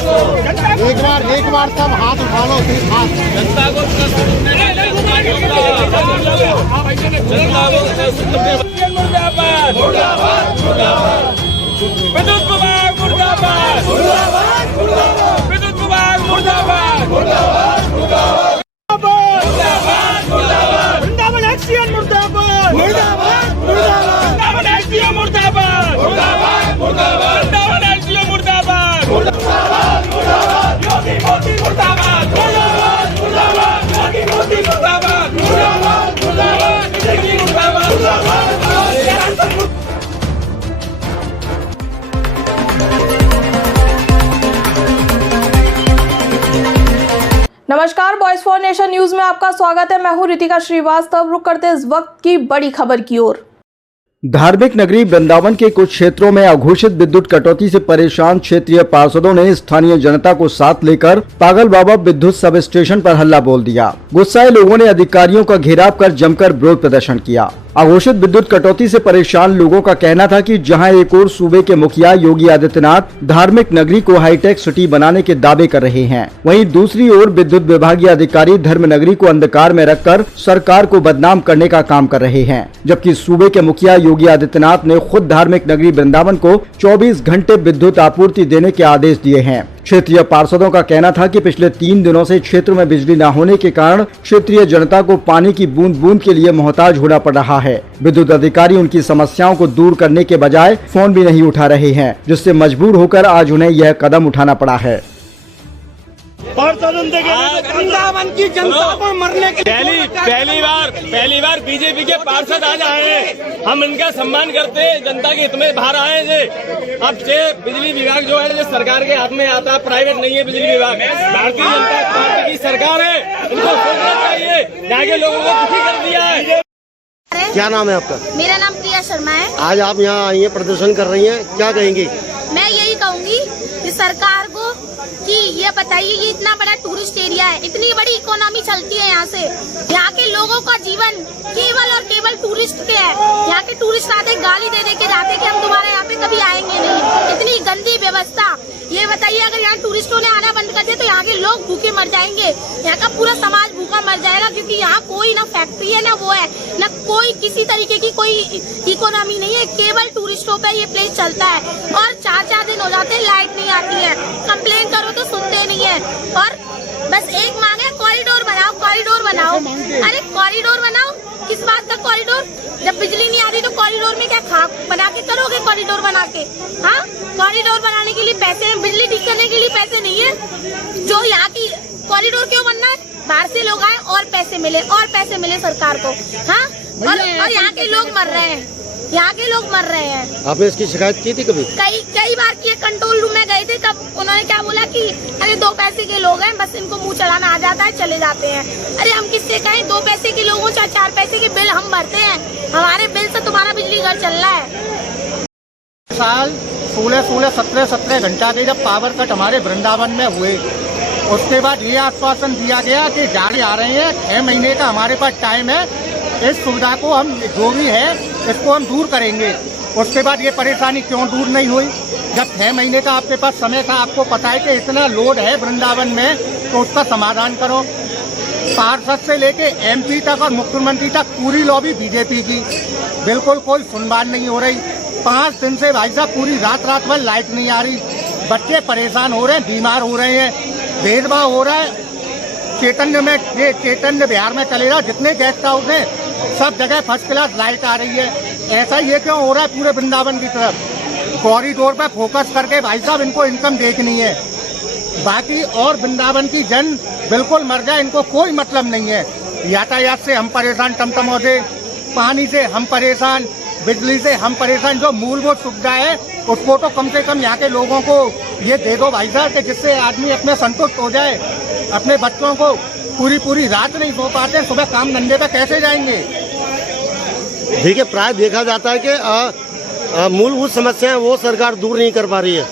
एक बार सब हाथ उठा लो, हाथ जनता को विद्युत विभाग मुर्दाबाद, विद्युत विभाग मुर्दाबाद, वृंदावन एक्सीएन मुर्दाबाद, वृंदावन एक्सीएन मुर्दाबाद, वृंदावन एक्सीएन मुर्दाबाद, योगी मोदी मुर्दाबाद, योगी मोदी मुर्दाबाद, बीजेपी मुर्दाबाद। नमस्कार, वॉइस फॉर नेशन न्यूज में आपका स्वागत है। मैं हूं रितिका श्रीवास्तव। रुक करते इस वक्त की बड़ी खबर की ओर। धार्मिक नगरी वृंदावन के कुछ क्षेत्रों में अघोषित विद्युत कटौती से परेशान क्षेत्रीय पार्षदों ने स्थानीय जनता को साथ लेकर पागल बाबा विद्युत सब स्टेशन पर हल्ला बोल दिया। गुस्साए लोगों ने अधिकारियों का घेराव कर जमकर विरोध प्रदर्शन किया। अघोषित विद्युत कटौती से परेशान लोगों का कहना था कि जहां एक ओर सूबे के मुखिया योगी आदित्यनाथ धार्मिक नगरी को हाईटेक सिटी बनाने के दावे कर रहे हैं, वहीं दूसरी ओर विद्युत विभागीय अधिकारी धर्म नगरी को अंधकार में रखकर सरकार को बदनाम करने का काम कर रहे हैं। जबकि सूबे के मुखिया योगी आदित्यनाथ ने खुद धार्मिक नगरी वृंदावन को 24 घंटे विद्युत आपूर्ति देने के आदेश दिए हैं। क्षेत्रीय पार्षदों का कहना था कि पिछले 3 दिनों से क्षेत्र में बिजली न होने के कारण क्षेत्रीय जनता को पानी की बूंद बूंद के लिए मोहताज होना पड़ रहा है। विद्युत अधिकारी उनकी समस्याओं को दूर करने के बजाय फोन भी नहीं उठा रहे हैं, जिससे मजबूर होकर आज उन्हें यह कदम उठाना पड़ा है। वृंदावन की जनता को मरने के पहली बार बीजेपी के पार्षद आज आए हैं। हम इनका सम्मान करते हैं, जनता के हित में बाहर आए हैं। अब बिजली विभाग जो है सरकार के हाथ में आता है, प्राइवेट नहीं है बिजली विभाग, भारतीय जनता पार्टी की सरकार है। इनको सोचना चाहिए, यहाँ के लोगों को दुखी कर दिया है। क्या नाम है आपका? मेरा नाम प्रिया शर्मा है। आज आप यहाँ आई हैं, प्रदर्शन कर रही हैं, क्या कहेंगी? मैं यही कहूँगी कि सरकार को कि ये बताइए, ये इतना बड़ा टूरिस्ट एरिया है, इतनी बड़ी इकोनॉमी चलती है यहाँ से, यहाँ के लोगों का जीवन केवल और केवल टूरिस्ट के है। यहाँ के टूरिस्ट आते गाली दे दे के जाते कि हम दोबारा यहाँ पे कभी आएंगे नहीं। इतनी गंदी व्यवस्था। ये बताइए, अगर यहाँ टूरिस्टों ने आना बंद कर दिया तो यहाँ के लोग भूखे मर जाएंगे, यहाँ का पूरा समाज भूखा मर जाएगा। क्योंकि यहाँ कोई ना फैक्ट्री है, ना वो है, ना कोई किसी तरीके की कोई इकोनॉमी नहीं है। केवल टूरिस्टों पे ये प्लेस चलता है और 4-4 दिन हो जाते हैं, लाइट नहीं आती है। कंप्लेन करो तो सुनते नहीं है। और बस एक मांग है, कॉरिडोर बनाओ, कॉरिडोर बनाओ। अरे कॉरिडोर बनाओ, किस बात का कॉरिडोर? जब बिजली नहीं आ रही तो कॉरिडोर में क्या खाक बना के करोगे? कॉरिडोर बना के, हाँ, कॉरिडोर बनाने के लिए पैसे हैं, बिजली ठीक करने के लिए पैसे नहीं है। जो यहाँ की कॉरिडोर क्यों बनना है? बाहर से लोग आए और पैसे मिले, और पैसे मिले सरकार को, हाँ। और यहाँ के लोग मर रहे हैं, यहाँ के लोग मर रहे हैं। आपने इसकी शिकायत की थी कभी? कई बार की। कंट्रोल रूम में गए थे, तब उन्होंने क्या बोला कि अरे 2 पैसे के लोग हैं, बस इनको मुंह चलाना आ जाता है, चले जाते हैं। अरे हम किससे कहें? 2 पैसे के लोगों, 4 पैसे के बिल हम भरते हैं। हमारे बिल से तुम्हारा बिजली घर चल रहा है। साल 16-17 घंटा के जब पावर कट हमारे वृंदावन में हुए, उसके बाद ये आश्वासन दिया गया कि जारी आ रहे हैं, 6 महीने का हमारे पास टाइम है, इस सुविधा को हम जो भी है इसको हम दूर करेंगे। उसके बाद ये परेशानी क्यों दूर नहीं हुई? जब 6 महीने का आपके पास समय था, आपको पता है कि इतना लोड है वृंदावन में, तो उसका समाधान करो। पार्षद से लेके MP तक और मुख्यमंत्री तक पूरी लॉबी बीजेपी की, बिल्कुल कोई सुनवाई नहीं हो रही। 5 दिन से भाई साहब पूरी रात भर लाइट नहीं आ रही, बच्चे परेशान हो रहे हैं, बीमार हो रहे हैं, भेदभाव हो रहा है। चैतन्य बिहार में चलेगा, जितने गेस्ट हाउस हैं सब जगह फर्स्ट क्लास लाइट आ रही है। ऐसा ये क्यों हो रहा है पूरे वृंदावन की तरफ? कॉरिडोर पे फोकस करके भाई साहब इनको इनकम देखनी है, बाकी और वृंदावन की जन बिल्कुल मर जाए, इनको कोई मतलब नहीं है। यातायात से हम परेशान, टमटमों से, पानी से हम परेशान, बिजली से हम परेशान। जो मूलभूत सुविधा है उसको तो कम से कम यहाँ के लोगों को ये दे दो भाई साहब, कि जिससे आदमी अपने संतुष्ट हो जाए। अपने बच्चों को पूरी रात नहीं सो पाते, सुबह काम धंधे पे कैसे जाएंगे? देखिए, प्राय देखा जाता है कि मूलभूत समस्याएं वो सरकार दूर नहीं कर पा रही है,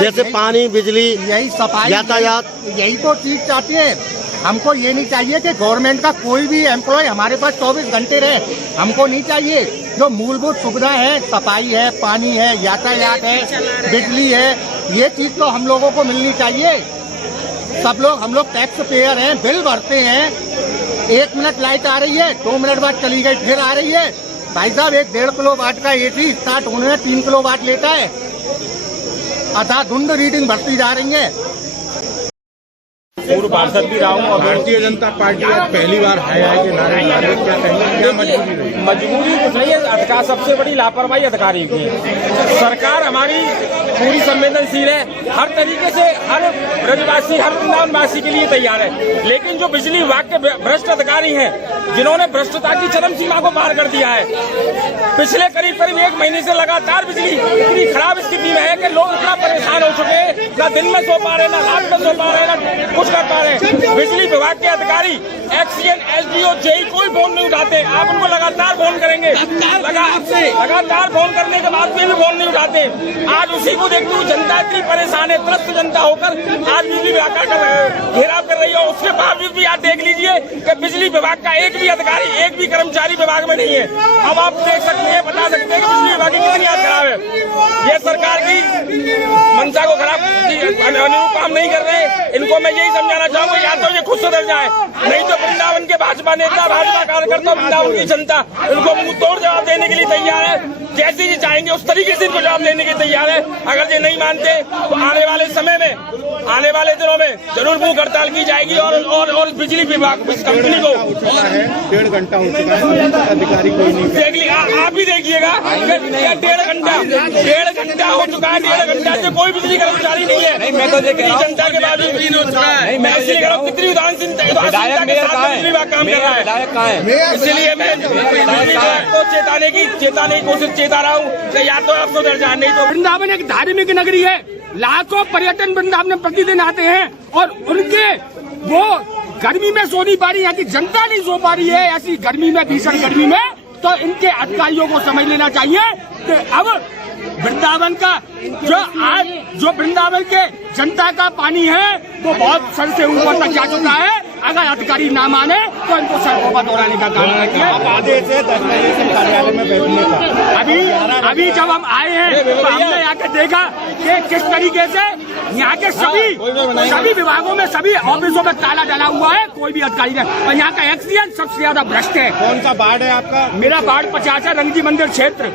जैसे पानी, बिजली, यही सफाई, यातायात, यही तो चीज चाहती है। हमको ये नहीं चाहिए कि गवर्नमेंट का कोई भी एम्प्लॉय हमारे पास 24 घंटे रहे, हमको नहीं चाहिए। जो मूलभूत सुविधा है, सफाई है, पानी है, यातायात है, बिजली है, ये चीज तो हम लोगों को मिलनी चाहिए। सब लोग, हम लोग टैक्स पेयर हैं, बिल भरते हैं। 1 मिनट लाइट आ रही है, 2 मिनट बाद चली गई, फिर आ रही है। भाई साहब, एक 1.5 किलोवाट का एसी स्टार्ट होने में 3 किलोवाट लेता है। अंधाधुंध रीडिंग बढ़ती जा रही है। पूर्व पार्षद भी रहा हूँ और भारतीय जनता पार्टी आज पहली बार आया है कि नारे क्या कहेंगे, क्या मजबूरी रही? मजबूरी कुछ नहीं है, अधिकार सबसे बड़ी लापरवाही अधिकारी की है। सरकार हमारी पूरी संवेदनशील है, हर तरीके से हर ब्रजवासी, हर वृंदावनवासी के लिए तैयार है। लेकिन जो बिजली विभाग के भ्रष्ट अधिकारी हैं, जिन्होंने भ्रष्टता की चरम सीमा को पार कर दिया है, पिछले करीब 1 महीने से लगातार बिजली इतनी खराब स्थिति में है कि लोग इतना परेशान हो चुके हैं, ना दिन में सो पा रहे, ना रात में सो पा रहे, ना कुछ कर पा रहे। बिजली विभाग के अधिकारी एक्सीएन, एसडीओ, जेई कोई फोन नहीं उठाते। आप उनको लगातार फोन करेंगे, लगातार फोन करने के बाद भी फोन नहीं उठाते। आज उसी को देखते हुए जनता इतनी परेशान है, त्रस्त जनता होकर आज बिजली विभाग का घेराव कर रही है। उसके बावजूद भी आप देख लीजिए कि बिजली विभाग का एक भी अधिकारी, एक भी कर्मचारी विभाग में नहीं है। अब आप देख सकते हैं, बता सकते हैं कि बिजली विभाग की कितनी हालत खराब है। ये सरकार की मंशा को खराब अनुरूप काम नहीं कर रहे। इनको मैं यही समझाना चाहूंगा, या तो ये खुद सुधर जाए, नहीं तो वृंदावन के भाजपा नेता, भाजपा कार्यकर्ता, वृंदावन की जनता इनको मुंह तोड़ जवाब देने के लिए तैयार है। जैसे ये चाहेंगे उस तरीके से इनको जवाब देने के लिए तैयार है। अगर ये नहीं मानते तो आने वाले समय में, आने वाले दिनों में जरूर भूख हड़ताल की जाएगी और बिजली विभाग इस कंपनी को 1.5 घंटा हो चुका है, अधिकारी कोई नहीं। देख ली, आप भी देखिएगा, 1.5 घंटा हो चुका है। 1.5 घंटा से कोई बिजली कर्मचारी नहीं है। मैं तो देख रही जनता के बाद कितनी उदासीनता के साथ बिजली विभाग काम कर रहा है। इसलिए मैं बिजली विभाग को चेताने की कोशिश चेता रहा हूँ कि या तो आप सुधर जाए, नहीं तो। वृंदावन एक धार्मिक नगरी है, लाखों पर्यटन वृंदावन में प्रतिदिन आते हैं और उनके वो गर्मी में सो नहीं पा रही है, कि जनता नहीं सो पा रही है ऐसी गर्मी में, भीषण गर्मी में। तो इनके अधिकारियों को समझ लेना चाहिए कि अब वृंदावन का जो वृंदावन के जनता का पानी है वो बहुत सर से ऊपर तक जा चुका है। अगर अधिकारी ना माने तो इनको सड़कों पर दौड़ाने का काम करती है। आदेश है 10 बजे से कार्यालय में बैठने का। अभी जब हम आए हैं तो हमने आकर देखा कि किस तरीके से यहाँ के सभी विभागों में, सभी ऑफिसों में ताला डला हुआ है, कोई भी अधिकारी नहीं। और यहाँ का एक्सीएन सबसे ज्यादा भ्रष्ट है। कौन सा वार्ड है आपका? मेरा वार्ड 50 है, रंगजी मंदिर क्षेत्र।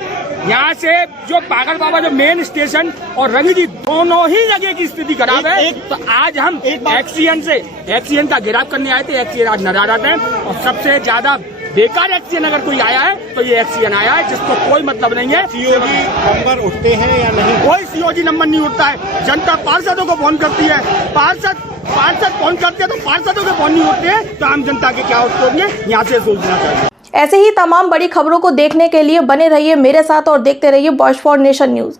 यहाँ से जो पागल बाबा जो मेन स्टेशन और रंगजी दोनों ही जगह की स्थिति खराब है। तो आज हम एक्सीएन का घेराव करने आए थे। एक्सीएन आज नाराज है और सबसे ज्यादा बेकार एक्सीएन अगर कोई आया है तो ये एक्सीएन आया है, जिसको कोई मतलब नहीं है। सीओजी नंबर उठते हैं या नहीं? कोई सीओजी नंबर नहीं उठता है। जनता पार्षदों को फोन करती है, पार्षद फोन करते हैं तो पार्षदों के फोन नहीं उठते हैं, तो आम जनता के क्या उत्तर होंगे, यहाँ से सोचना चाहिए। ऐसे ही तमाम बड़ी खबरों को देखने के लिए बने रहिए मेरे साथ और देखते रहिए वॉइस फॉर नेशन न्यूज।